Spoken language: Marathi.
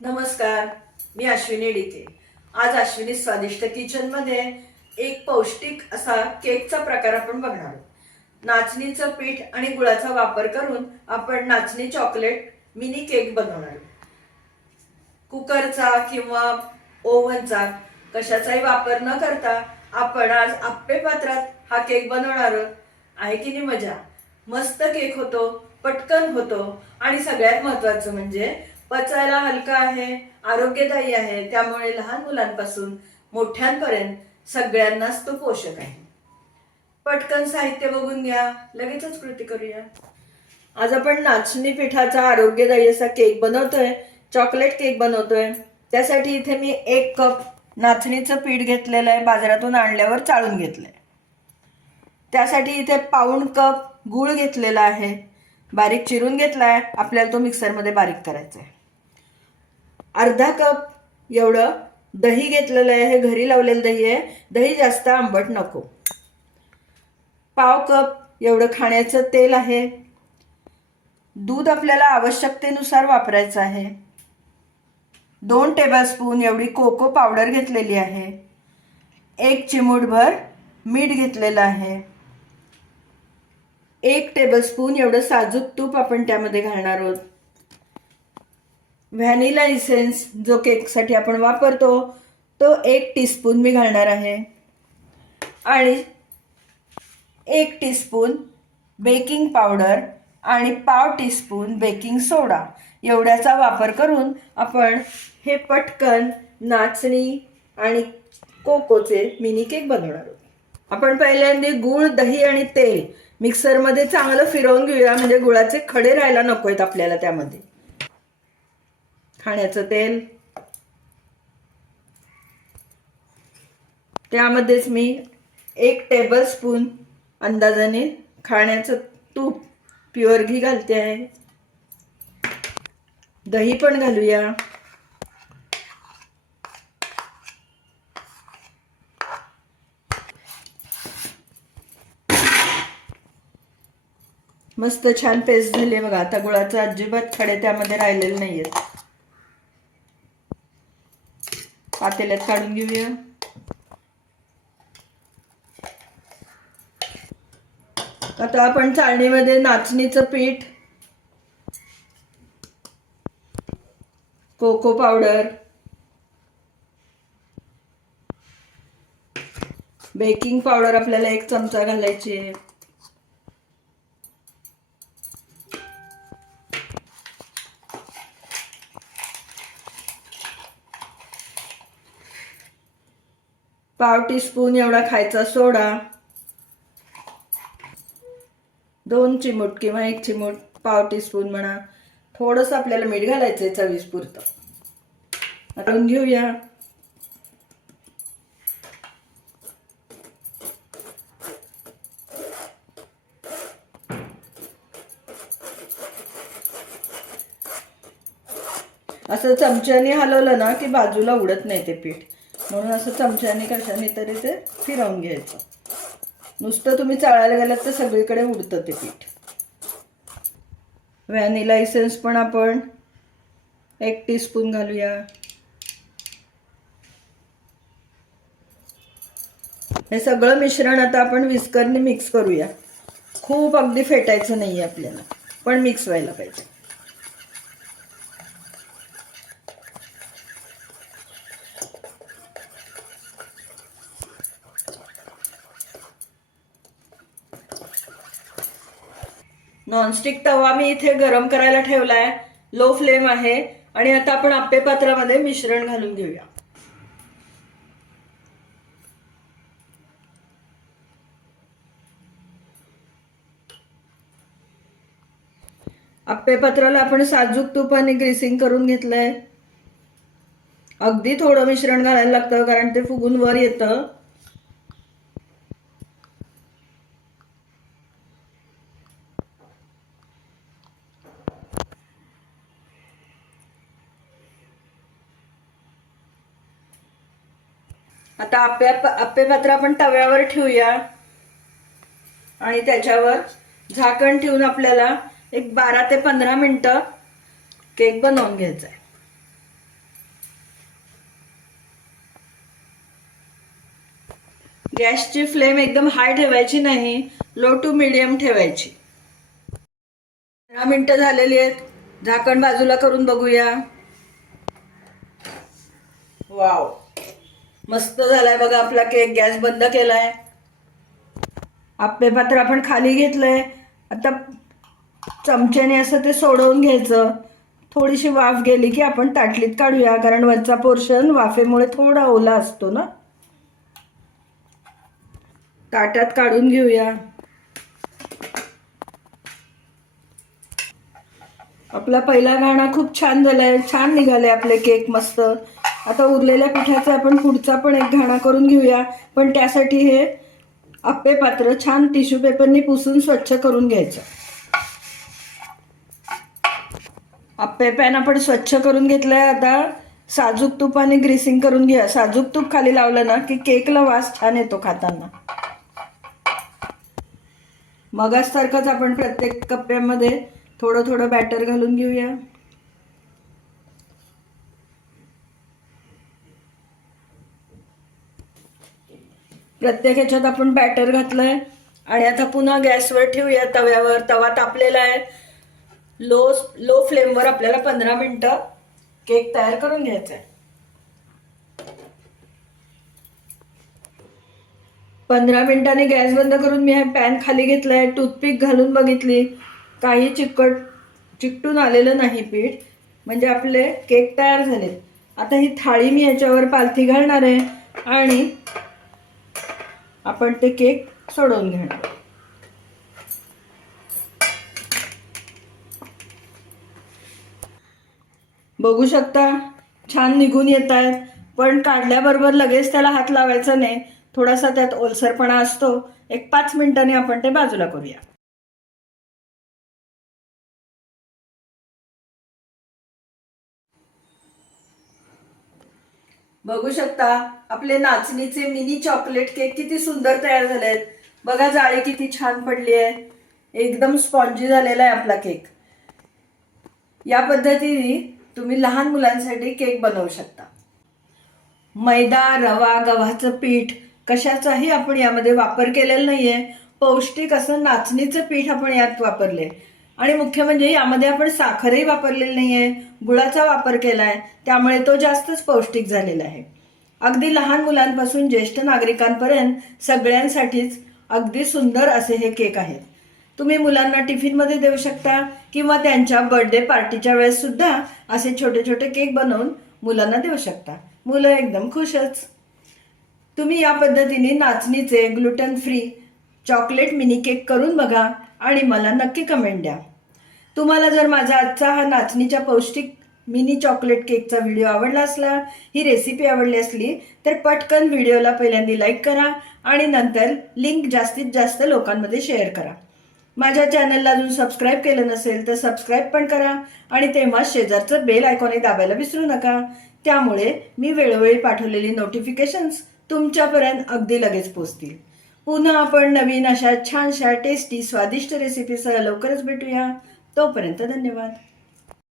नमस्कार, मी अश्विनी डिके। आज अश्विनी स्वादिष्ट किचन मध्ये एक पौष्टिक असा केकचा प्रकार आपण बघणार आहोत। नाचणीचं पीठ आणि गुळाचा वापर करून आपण नाचणी चॉकलेट मिनी केक बनवणार आहोत। कुकरचा किंवा ओव्हनचा कशाचाही वापर न करता आपण आज आप्पे पात्रात हा केक बनवणार आहोत। आहे की नाही मजा? मस्त केक होतो, पटकन होतो आणि सगळ्यात महत्त्वाचं म्हणजे पचायला हलका आहे, आरोग्यदायी आहे, त्यामुळे लहान मुलांपासून मोठ्यांपर्यंत सगळ्यांनाच तो पोषक आहे। पटकन साहित्य बघून घ्या, लगेचच कृती करूया। आज आपण नाचणी पिठाचा आरोग्यदायी असा केक बनवतोय, चॉकलेट केक बनवतोय। त्यासाठी इथे मी 1 कप नाचणीचं पीठ घेतलेलं आहे, बाजारातून आणल्यावर चाळून घेतलंय। त्यासाठी इथे पाऊण कप गूळ घेतलेला आहे, बारीक चिरून घेतलाय, आपल्याला तो मिक्सरमध्ये बारीक करायचा आहे। अर्धा कप एवढं दही घेतलेलं आहे, हे घरी लावलेलं दही आहे, दही जास्त आंबट नको। पाव कप एवढं खाण्याचं तेल आहे। दूध आपल्याला आवश्यकतेनुसार वापरायचं आहे। 2 टेबलस्पून एवढी कोको पावडर घेतलेली आहे। 1 चिमूटभर मीठ घेतलेलं आहे। 1 टेबलस्पून एवढं साजूक तूप आपण त्यामध्ये घालणार आहोत। व्हॅनिला इसेन्स जो केकसाठी आपण वापरतो तो 1 टीस्पून मी घालणार आहे आणि 1 टीस्पून बेकिंग पावडर आणि पाव टीस्पून बेकिंग सोडा एवढ्याचा वापर करून आपण हे पटकन नाचणी आणि कोकोचे मिनी केक बनवणार आहोत। आपण पहिल्यांदा गूळ, दही आणि तेल मिक्सरमध्ये चांगलं फिरवून घेऊया, म्हणजे गुळाचे खडे राहायला नकोत आपल्याला। त्यामध्ये खाण्याचं तेल, त्यामध्येच मी 1 टेबलस्पून अंदाजाने खाण्याचं तूप प्युअर घी घालते आहे। दही पण घालूया। मस्त छान पेस्ट झाली बघा। आता गुळाचे अजिबात खडे त्यामध्ये राहिलेले नाहीयेत। पातेल्यात काढून घेऊया। आता आपण चाळणीमध्ये नाचणीचं पीठ, कोको पावडर, बेकिंग पावडर आपल्याला 1 चमचा घालायची आहे, पाव टीस्पून एवढा खायचा सोडा, 2 चिमूट किंवा 1 चिमूट, पाव टीस्पून म्हणा, थोडंसं आपल्याला मीठ घालायचंय चवीपुरतं। घालून घेऊया। असं चमच्याने हलवलं ना की बाजूला उडत नाही ते पीठ, म्हणून असं चमच्याने कशाने तरी ते फिरवून घ्यायचं। नुसतं तुम्ही चाळायला गेलात तर सगळीकडे उडतं ते पीठ। व्हॅनिला इसेन्स पण आपण 1 टीस्पून घालूया। हे सगळं मिश्रण आता आपण विस्करने मिक्स करूया। खूप अगदी फेटायचं नाहीये आपल्याला, पण मिक्स व्हायला पाहिजे। नॉनस्टिक तवा मी इथे गरम करायला ठेवलाय, लो फ्लेम आहे। आणि आता आपण आप्पे पात्रामध्ये मिश्रण घालून घेऊया। आप्पे पात्राला आपण साजूक तुपाने ग्रीसिंग करून घेतलंय। अगदी थोडं मिश्रण घालायला लागतं कारण ते फुगून वर येतं। आता आप्पे पात्र आपण तव्यावर ठेवूया आणि त्याच्यावर झाकण ठेवून आपल्याला एक 12 ते 15 मिनिटं केक बनवून घ्यायचा आहे। गॅसची फ्लेम एकदम हाय ठेवायची नाही, लो टू मीडियम ठेवायची. 15 मिनिटं झालेली आहेत. झाकण बाजूला करून बघूया. वाव, मस्त झालाय बघा आपला केक. गॅस बंद केलाय. आप्पे पात्र आपण खाली घेतलंय. आता चमच्याने असं ते सोडवून घ्यायचं. थोडीशी वाफ गेली की आपण ताटलीत काढूया, कारण वरचा पोर्शन वाफेमुळे थोडा ओला असतो ना. ताटात काढून घेऊया. आपला पहिला घाणा खूप छान झालाय. छान निघाले आपले केक मस्त. आता उरलेल्या पिठाचा आपण पुढचा पण एक घाणा करून घेऊया. पण त्यासाठी हे आप्पे पात्र छान टिश्यू पेपरने पुसून स्वच्छ करून घ्यायचं. आप्पे पॅन आपण स्वच्छ करून घेतलंय. आता साजूक तुपाने ग्रीसिंग करून घ्या. साजूक तूप खाली लावलं ना की केकला वास छान येतो खाताना. मगाच सारखंच आपण प्रत्येक कप्प्यामध्ये थोडं थोडं बॅटर घालून घेऊया. प्रत्येक ह्याच्यात आपण बॅटर घातलंय आणि आता पुन्हा गॅसवर ठेवूया. तव्यावर तवा तापलेला आहे. लो फ्लेमवर आपल्याला 15 मिनिटं केक तयार करून घ्यायचा आहे. 15 मिनिटांनी गॅस बंद करून मी हा पॅन खाली घेतलाय. टूथपिक घालून बघितली, काही चिकटून आलेलं नाही पीठ. म्हणजे आपले केक तयार झाले. आता ही थाळी मी याच्यावर पालथी घालणार आहे आणि आपण ते केक सोडवून घेणार. बघू शकता छान निघून येत आहेत. पण काढल्याबरोबर लगेच त्याला हात लावायचा नाही. थोडासा त्यात ओलसरपणा असतो. एक 5 मिनिटांनी आपण ते बाजूला करूया. बघू शकता आपले नाचणीचे मिनी चॉकलेट केक किती सुंदर तयार झाले आहेत. बघा जाळी किती छान पडली आहे. एकदम स्पॉन्जी झालेला आहे आपला केक. या पद्धतीने तुम्ही लहान मुलांसाठी केक बनवू शकता. मैदा, रवा, गव्हाचं पीठ कशाचाही आपण यामध्ये वापर केलेला नाहीये. पौष्टिक असं नाचणीचं पीठ आपण यात वापरले. आणि मुख्य म्हणजे यामध्ये आपण साखरही वापरलेली नाहीये, गुळाचा वापर केलाय. त्यामुळे तो जास्तच पौष्टिक झालेला आहे. अगदी लहान मुलांपासून ज्येष्ठ नागरिकांपर्यंत सगळ्यांसाठीच अगदी सुंदर असे हे केक आहेत. तुम्ही मुलांना टिफिनमध्ये देऊ शकता किंवा त्यांच्या बर्थडे पार्टीच्या वेळेस सुद्धा असे छोटे छोटे केक बनवून मुलांना देऊ शकता. मुलं एकदम खुशच. तुम्ही या पद्धतीने नाचणीचे gluten free chocolate mini cake करून बघा आणि मला नक्की कमेंट द्या. तुम्हाला जर माझा आजचा हा नाचणीच्या पौष्टिक मिनी चॉकलेट केकचा व्हिडिओ आवडला असला, ही रेसिपी आवडली असली तर पटकन व्हिडिओला पहिल्यांदा लाईक करा आणि नंतर लिंक जास्तीत जास्त लोकांमध्ये शेअर करा. माझ्या चॅनलला अजून सबस्क्राईब केलं नसेल तर सबस्क्राईब पण करा आणि तेव्हा शेजारचं बेल आयकॉनही दाबायला विसरू नका. त्यामुळे मी वेळोवेळी पाठवलेली नोटिफिकेशन्स तुमच्यापर्यंत अगदी लगेच पोहोचतील. पुन्हा आपण नवीन अशा छानशा टेस्टी स्वादिष्ट रेसिपीसह लवकरच भेटूया. तोपर्यंत धन्यवाद.